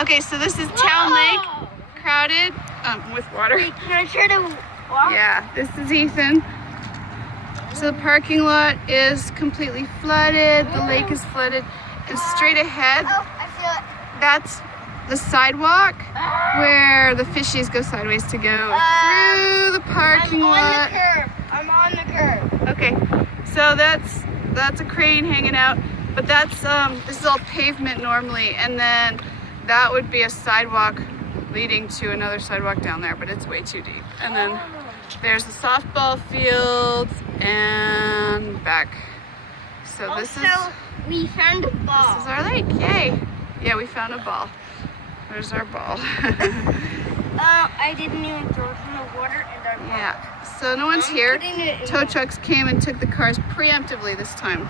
Okay, so this is Towne Lake, crowded with water. Wait, can I try to walk? Yeah, this is Ethan. So the parking lot is completely flooded. The lake is flooded. And straight ahead, Oh, I feel it. that's the sidewalk where the fishies go sideways to go through the parking lot. I'm on the curb. Okay, so that's a crane hanging out, but that's this is all pavement normally, and then that would be a sidewalk leading to another sidewalk down there, but it's way too deep. And then there's the softball fields and back. So this is we found a ball. This is our lake. Yay! Yeah, we found a ball. There's our ball. I didn't even throw it in the water, and our ball. Yeah. So no one's here. Putting it in Tow the- trucks came and took the cars preemptively this time.